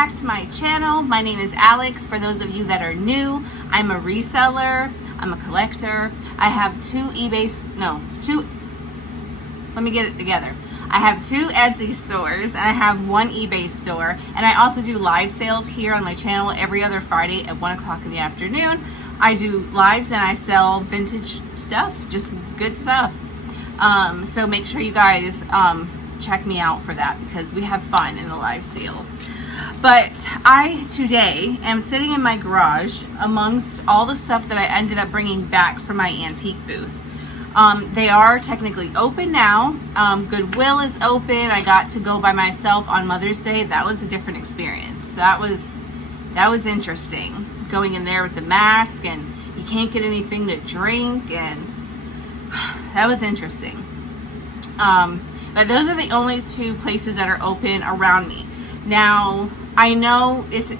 back to my channel. My name is Alex. For those of you that are new, I'm a reseller, I'm a collector. I have let me get it together. I have 2 Etsy stores and I have 1 eBay store, and I also do live sales here on my channel every other Friday at 1 o'clock in the afternoon. I do lives and I sell vintage stuff, just good stuff. So make sure you guys check me out for that because we have fun in the live sales. But I today am sitting in my garage amongst all the stuff that I ended up bringing back from my antique booth. They are technically open now. Goodwill is open. I got to go by myself on Mother's Day. That was a different experience. That was interesting. Going in there with the mask and you can't get anything to drink, and that was interesting. But those are the only 2 places that are open around me. Now, I know it's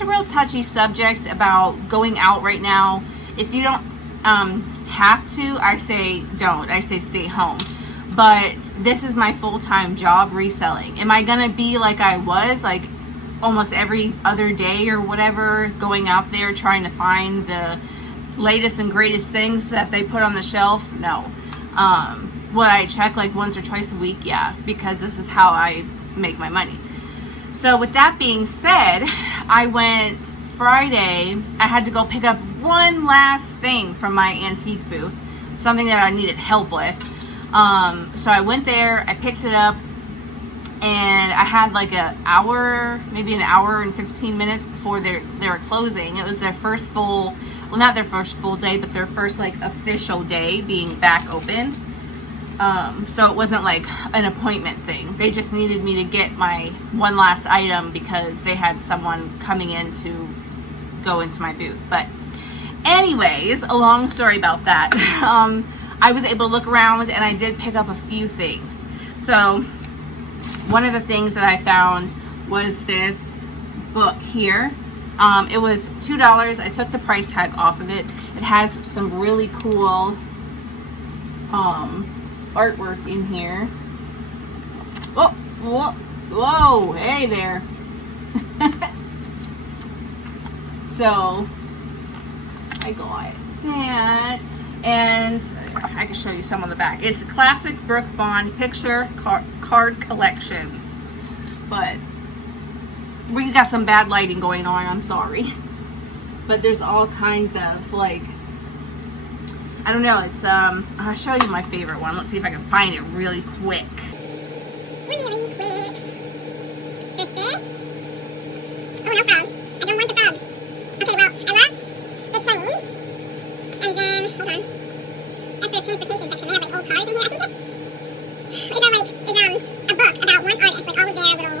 a real touchy subject about going out right now. If you don't have to, I say don't. I say stay home. But this is my full-time job, reselling. Am I gonna be like I was, like almost every other day or whatever, going out there trying to find the latest and greatest things that they put on the shelf? No. Would I check like once or twice a week? Yeah, because this is how I make my money. So with that being said, I went Friday. I had to go pick up one last thing from my antique booth, something that I needed help with. So I went there, I picked it up, and I had like maybe an hour and 15 minutes before they were closing. It was their first full, well, not their first full day, but their first like official day being back open. So it wasn't like an appointment thing. They just needed me to get my one last item because they had someone coming in to go into my booth. But anyways, a long story about that. I was able to look around and I did pick up a few things. So one of the things that I found was this book here. It was $2. I took the price tag off of it. It has some really cool artwork in here. Oh, whoa, hey there. So I got that, and I can show you some on the back. It's classic Brooke Bond picture card collections, but we got some bad lighting going on, I'm sorry. But there's all kinds of, like, I don't know, it's I'll show you my favorite one. Let's see if I can find it really quick. Really quick. This fish? Oh, no frogs. I don't want the frogs. Okay, well, I love the trains. And then, hold on. That's the transportation section. They have like old cars in here. I think this is a book about one artist, like all of their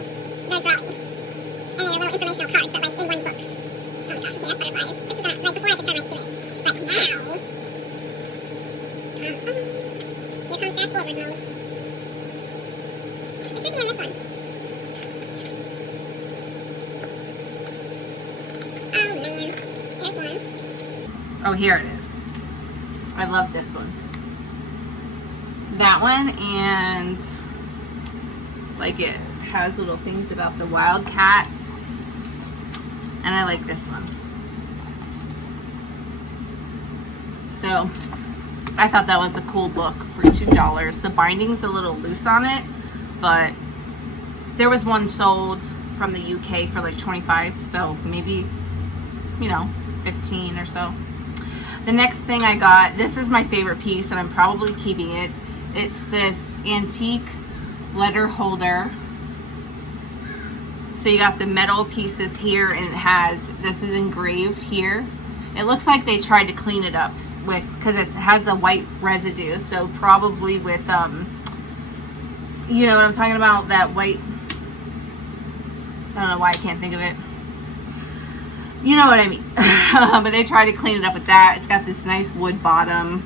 drawings. And they're little informational cards, but like in one book. Oh my gosh, okay, that's butterflies. This is not, like before I could turn right to it. But now, here comes fast forward mode. It should be in this one. Oh man, there's one. Oh, here it is. I love this one. That one, and like it has little things about the wildcats, and I like this one. So I thought that was a cool book for $2. The binding's a little loose on it, but there was one sold from the UK for like 25, so maybe, you know, 15 or so. The next thing I got, this is my favorite piece and I'm probably keeping it. It's this antique letter holder. So you got the metal pieces here, and it has, this is engraved here. It looks like they tried to clean it up with, because it has the white residue, so probably with you know what I'm talking about, that white, I don't know why I can't think of it, you know what I mean. But they try to clean it up with that. It's got this nice wood bottom.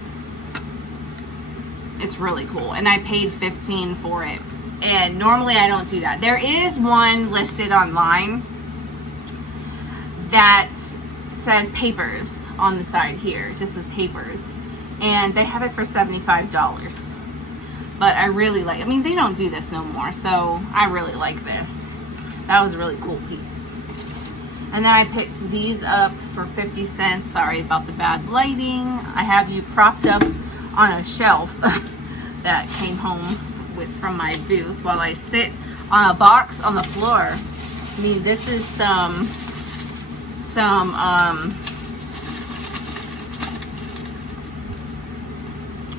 It's really cool, and I paid $15 for it, and normally I don't do that. There is one listed online that says papers on the side here. It just says papers, and they have it for $75. But I really like, I mean, they don't do this no more, so I really like this. That was a really cool piece. And then I picked these up for 50 cents. Sorry about the bad lighting. I have you propped up on a shelf that came home from my booth while I sit on a box on the floor. I mean, this is some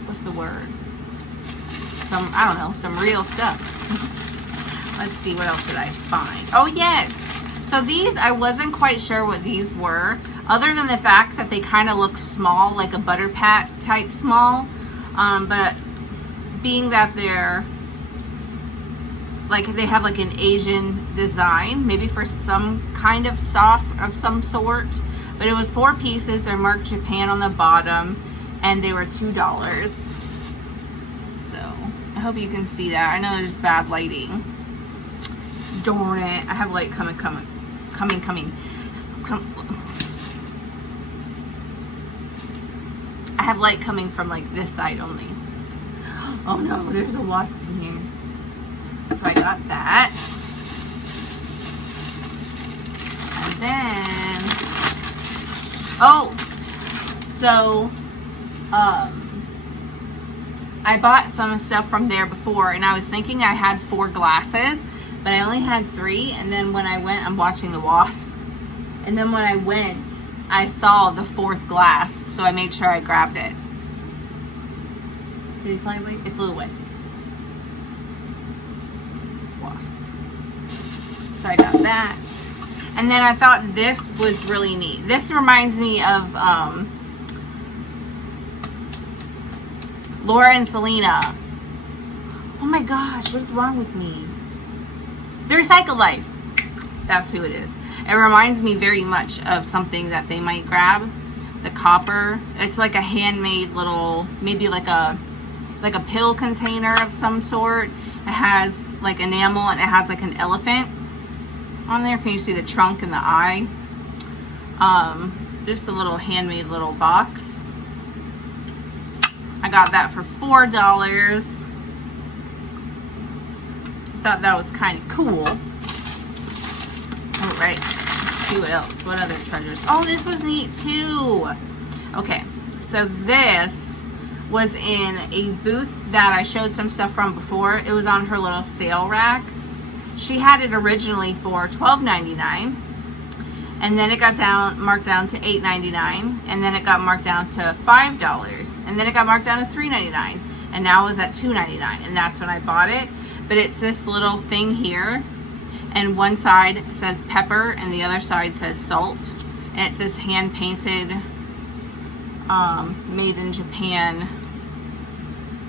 what's the word? I don't know, some real stuff. Let's see, what else did I find? Oh yes, so these, I wasn't quite sure what these were, other than the fact that they kind of look small, like a butter pack type small, but being that they're like, they have like an Asian design, maybe for some kind of sauce of some sort, but it was 4 pieces. They're marked Japan on the bottom, and they were $2. So I hope you can see that. I know there's bad lighting. Darn it. I have light coming. I have light coming from like this side only. Oh no, there's a wasp in here. So I got that. And then, I bought some stuff from there before, and I was thinking I had 4 glasses, but I only had 3. And then when I went, I'm watching the wasp, and then when I went, I saw the 4th glass, so I made sure I grabbed it. Did it fly away? It flew away. Wasp. So I got that. And then I thought this was really neat. This reminds me of Laura and Selena. Oh my gosh, what's wrong with me? The Recycle Life. That's who it is. It reminds me very much of something that they might grab. The copper. It's like a handmade little, maybe like a pill container of some sort. It has like enamel, and it has like an elephant on there. Can you see the trunk and the eye? Just a little handmade little box. I got that for $4. Thought that was kind of cool. All right, let's see what else. What other treasures? Oh, this was neat too. Okay, so this was in a booth that I showed some stuff from before. It was on her little sale rack. She had it originally for $12.99, and then it got marked down to $8.99, and then it got marked down to $5, and then it got marked down to $3.99, and now it's at $2.99, and that's when I bought it. But it's this little thing here, and one side says pepper and the other side says salt, and it's this hand painted made in Japan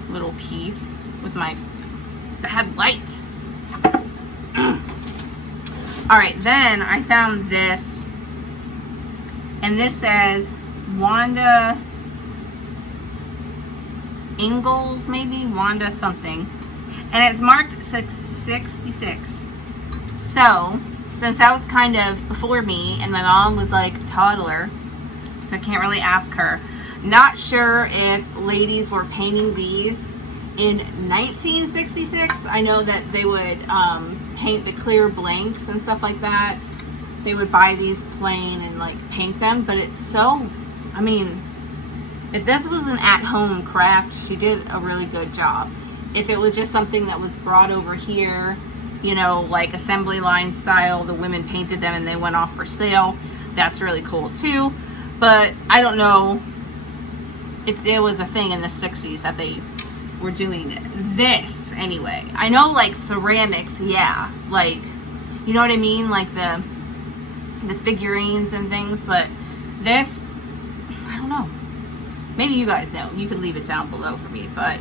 little piece with my bad light. Alright, then I found this, and this says Wanda Ingalls, maybe Wanda something, and it's marked 666. So since that was kind of before me, and my mom was like a toddler, so I can't really ask her. Not sure if ladies were painting these in 1966. I know that they would paint the clear blanks and stuff like that. They would buy these plain and like paint them, but it's so, I mean, if this was an at-home craft, she did a really good job. If it was just something that was brought over here, you know, like assembly line style, the women painted them and they went off for sale, that's really cool too. But I don't know if there was a thing in the 60s that they were doing this anyway. I know like ceramics, yeah, like, you know what I mean, like the figurines and things, but this, I don't know. Maybe you guys know. You can leave it down below for me, but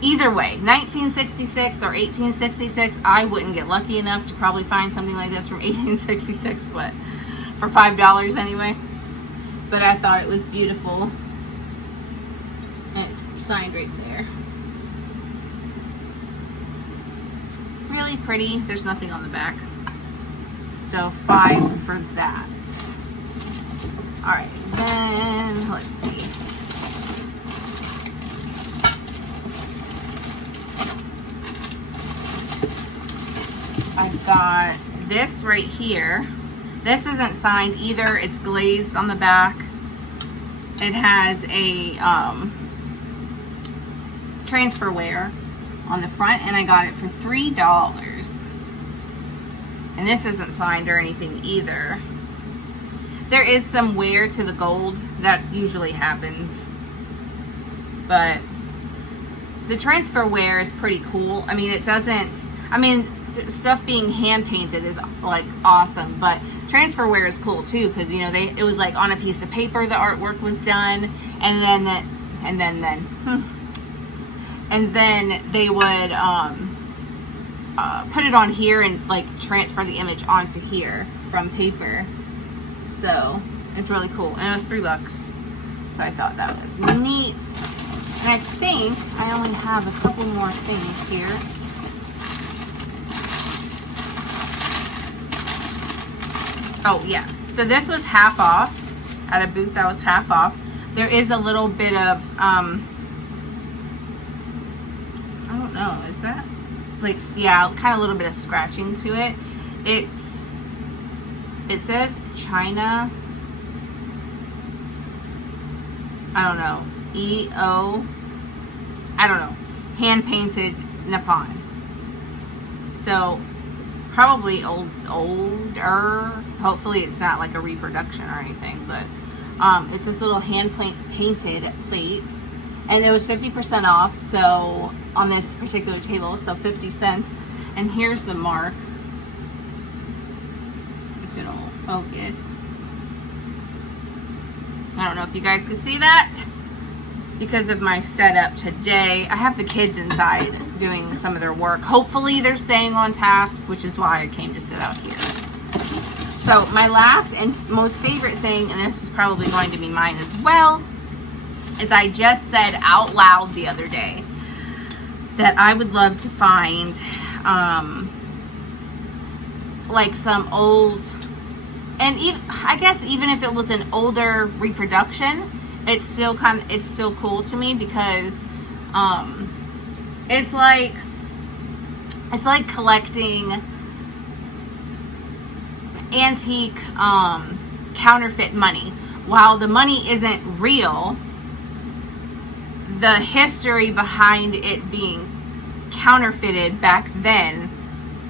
either way, 1966 or 1866, I wouldn't get lucky enough to probably find something like this from 1866, but for $5 anyway. But I thought it was beautiful. And it's signed right there. Really pretty. There's nothing on the back. So $5 for that. Alright, then let's see. I've got this right here This isn't signed either. It's glazed on the back. It has a transferware on the front, and I got it for $3. And this isn't signed or anything either. There is some wear to the gold. That usually happens. But the transfer wear is pretty cool. I mean, it doesn't, I mean, stuff being hand painted is like awesome, but transfer wear is cool too, because you know, it was like on a piece of paper the artwork was done, and then they would put it on here and like transfer the image onto here from paper. So it's really cool, and it was $3. So I thought that was neat. And I think I only have a couple more things here. Oh yeah, so this was half off at a booth that was half off. There is a little bit of I don't know, is that like, yeah, kind of a little bit of scratching to it. It says China, I don't know, EO, I don't know, hand painted Nippon. So probably older. Hopefully it's not like a reproduction or anything, but it's this little hand painted plate, and it was 50% off, so on this particular table, so 50 cents. And here's the mark, if it'll focus. I don't know if you guys can see that because of my setup today. I have the kids inside doing some of their work. Hopefully they're staying on task, which is why I came to sit out here. So my last and most favorite thing, and this is probably going to be mine as well, is I just said out loud the other day that I would love to find like some old, and even, I guess even if it was an older reproduction, it's still cool to me, because it's like collecting antique counterfeit money. While the money isn't real, the history behind it being counterfeited back then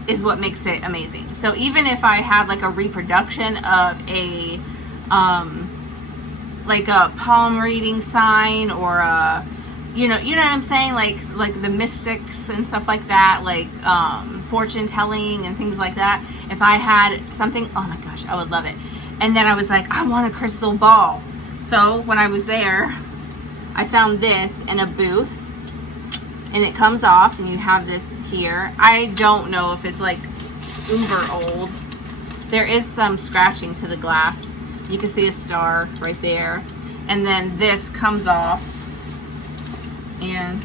is what makes it amazing. So even if I had like a reproduction of a like a palm reading sign, or a, you know what I'm saying, like the mystics and stuff like that, like fortune telling and things like that. If I had something, oh my gosh, I would love it. And then I was like, I want a crystal ball. So when I was there, I found this in a booth, and it comes off, and you have this here. I don't know if it's like uber old. There is some scratching to the glass. You can see a star right there. And then this comes off, and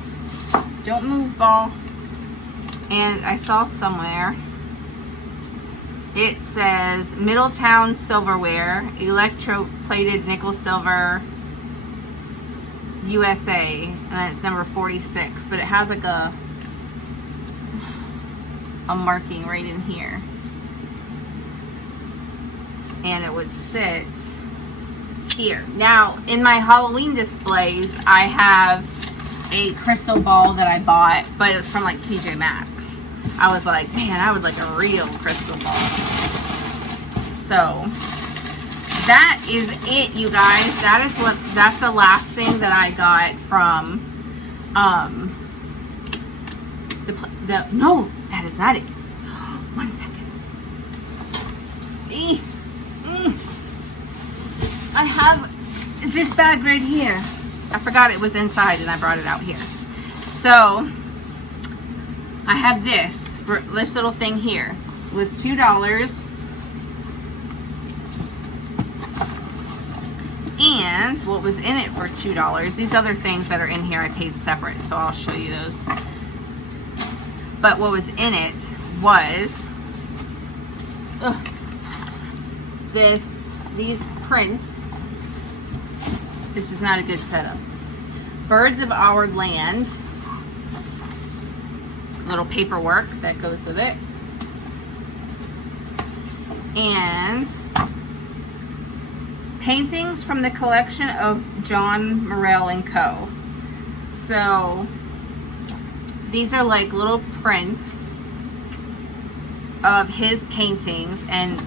don't move, ball. And I saw somewhere, it says Middletown Silverware, electroplated nickel silver, USA, and then it's number 46, but it has like a marking right in here, and it would sit here. Now in my Halloween displays, I have a crystal ball that I bought, but it was from like TJ Maxx. I was like, man, I would like a real crystal ball. So that is it, you guys. That's the last thing that I got from no, that is not it. 1 second. I have this bag right here. I forgot it was inside, and I brought it out here. So I have this little thing here with $2. And what was in it for $2? These other things that are in here I paid separate, so I'll show you those. But what was in it was these prints. This is not a good setup. Birds of Our Land. Little paperwork that goes with it. And paintings from the collection of John Morrell and Co. So these are like little prints of his paintings, and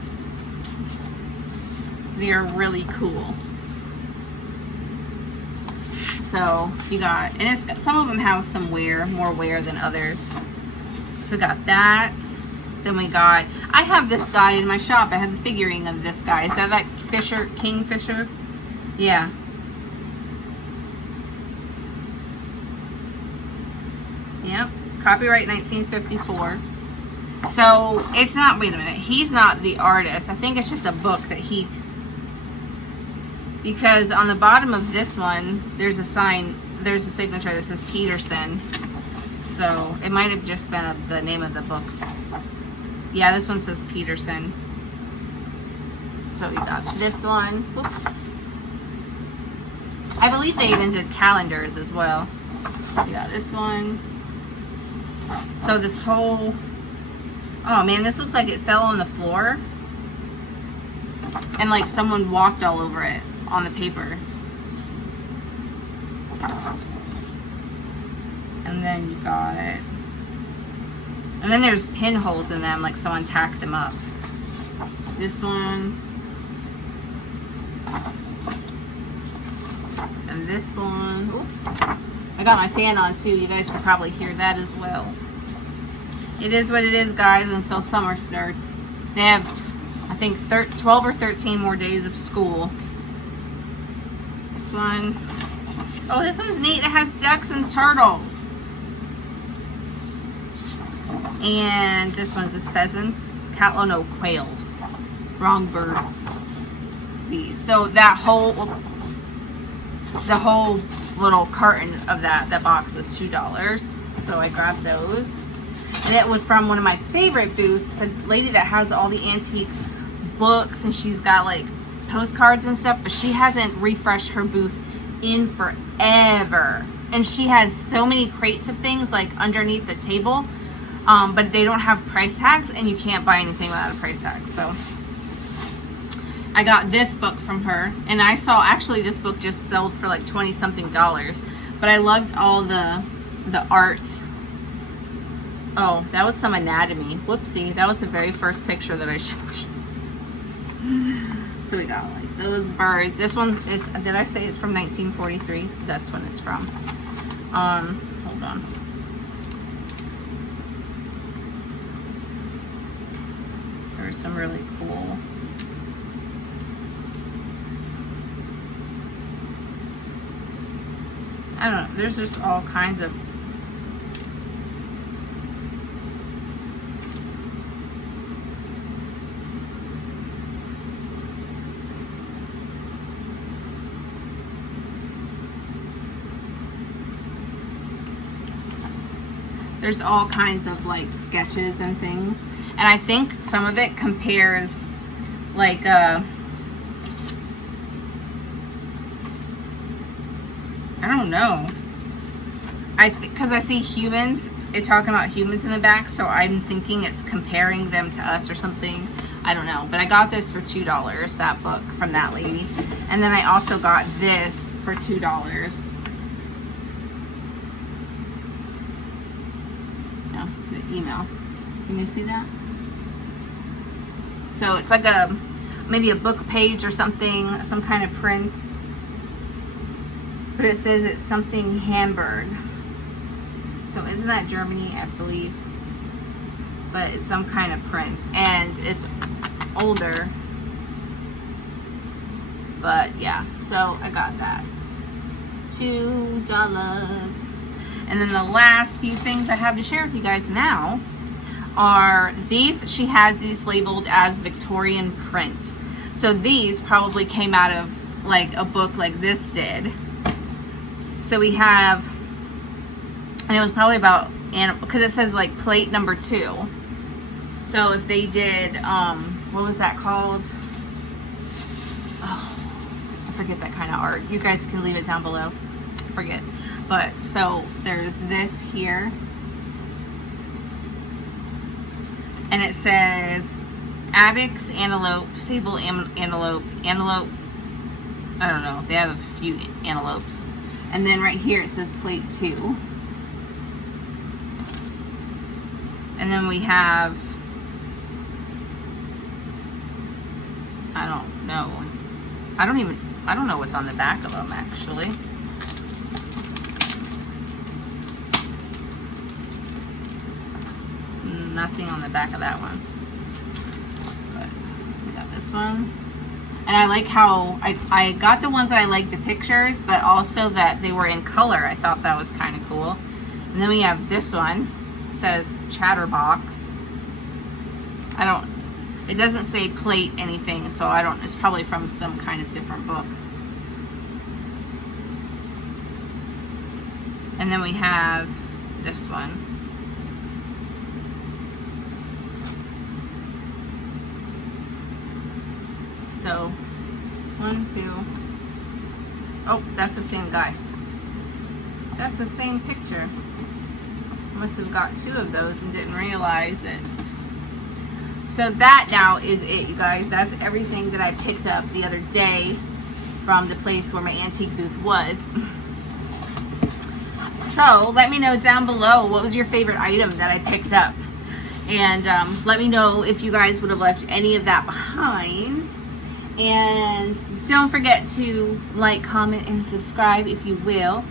they're really cool. So you got, and it's some of them have some wear, more wear than others. So we got that. Then we got, I have this guy in my shop. I have a figurine of this guy. Is that Fisher, Kingfisher? Yeah. Yep. Copyright 1954. So it's not, wait a minute, he's not the artist. I think it's just a book that he, because on the bottom of this one, there's a sign, there's a signature that says Peterson. So it might have just been the name of the book. Yeah, this one says Peterson. So we got this one. Whoops. I believe they even did calendars as well. We got this one. So this whole, oh man, this looks like it fell on the floor. And like someone walked all over it on the paper. And then you got it. And then there's pinholes in them, like someone tacked them up. This one. And this one. Oops. I got my fan on too. You guys can probably hear that as well. It is what it is, guys, until summer starts. They have, I think, 12 or 13 more days of school. This one. Oh, this one's neat. It has ducks and turtles. And this one's just pheasants. Oh no, quails. Wrong bird. These. So that whole, the whole little carton of that box was $2. So I grabbed those. And it was from one of my favorite booths, the lady that has all the antique books, and she's got like postcards and stuff, but she hasn't refreshed her booth in forever. And she has so many crates of things like underneath the table, but they don't have price tags, and you can't buy anything without a price tag. So I got this book from her, and I saw actually this book just sold for like $20-something, but I loved all the art. Oh, that was some anatomy. Whoopsie, that was the very first picture that I showed you. So we got like those birds. This one is, did I say it's from 1943? That's when it's from. Hold on. There's some really cool. I don't know, there's just all kinds of like sketches and things, and I think some of it compares like I don't know, because I see humans, it's talking about humans in the back, so I'm thinking it's comparing them to us or something. I don't know, but I got this for $2, that book from that lady. And then I also got this for $2. No, the email. Can you see that? So it's like maybe a book page or something, some kind of print. But it says it's something Hamburg. So isn't that Germany, I believe? But it's some kind of print. And it's older. But yeah, so I got that. $2. And then the last few things I have to share with you guys now are these. She has these labeled as Victorian print. So these probably came out of like a book like this did. So we have, and it was probably about animal, because it says like plate number 2. So if they did, what was that called? Oh, I forget that kind of art. You guys can leave it down below. I forget. But so there's this here. And it says Addicts, antelope, sable antelope, antelope. I don't know. They have a few antelopes. And then right here it says plate 2. And then we have, I don't know. I don't know what's on the back of them actually. Nothing on the back of that one. But we got this one. And I like how I got the ones that I like the pictures, but also that they were in color. I thought that was kind of cool. And then we have this one. It says Chatterbox. It doesn't say plate anything, so it's probably from some kind of different book. And then we have this one. So, 1, 2. Oh, that's the same guy. That's the same picture. Must have got 2 of those and didn't realize it. So that now is it, you guys. That's everything that I picked up the other day from the place where my antique booth was. So let me know down below what was your favorite item that I picked up. And let me know if you guys would have left any of that behind. And don't forget to like, comment, and subscribe if you will.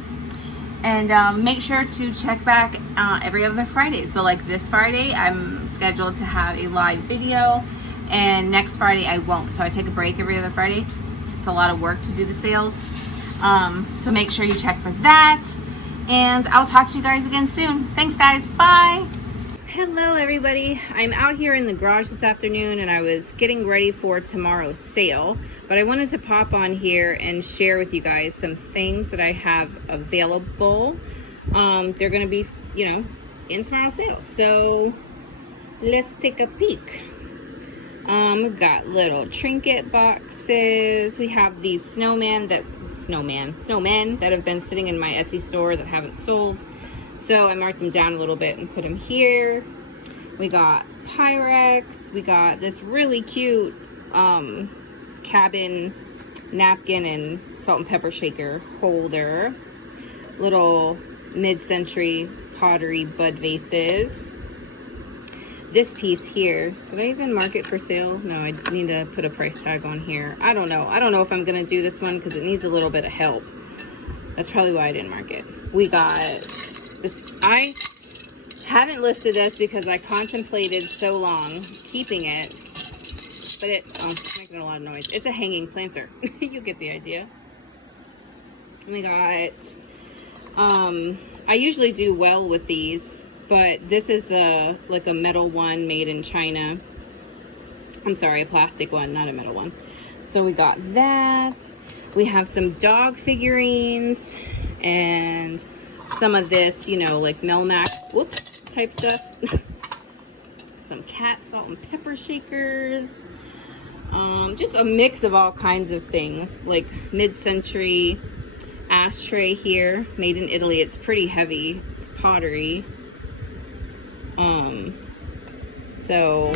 And make sure to check back every other Friday. So like this Friday, I'm scheduled to have a live video. And next Friday, I won't. So I take a break every other Friday. It's a lot of work to do the sales. So make sure you check for that. And I'll talk to you guys again soon. Thanks, guys. Bye. Hello, everybody. I'm out here in the garage this afternoon, and I was getting ready for tomorrow's sale. But I wanted to pop on here and share with you guys some things that I have available. They're going to be, in tomorrow's sale. So let's take a peek. We've got little trinket boxes. We have these snowmen that have been sitting in my Etsy store that haven't sold. So I marked them down a little bit and put them here. We got Pyrex. We got this really cute cabin napkin and salt and pepper shaker holder. Little mid-century pottery bud vases. This piece here, did I even mark it for sale? No, I need to put a price tag on here. I don't know if I'm gonna do this one because it needs a little bit of help. That's probably why I didn't mark it. We got this. I haven't listed this because I contemplated so long keeping it, but it's making a lot of noise. It's a hanging planter. You get the idea. We got, I usually do well with these, but this is like a metal one made in China. I'm sorry, a plastic one, not a metal one. So we got that. We have some dog figurines and some of this, like Melmac, type stuff. Some cat salt and pepper shakers. Just a mix of all kinds of things, like mid-century ashtray here, made in Italy. It's pretty heavy. It's pottery. So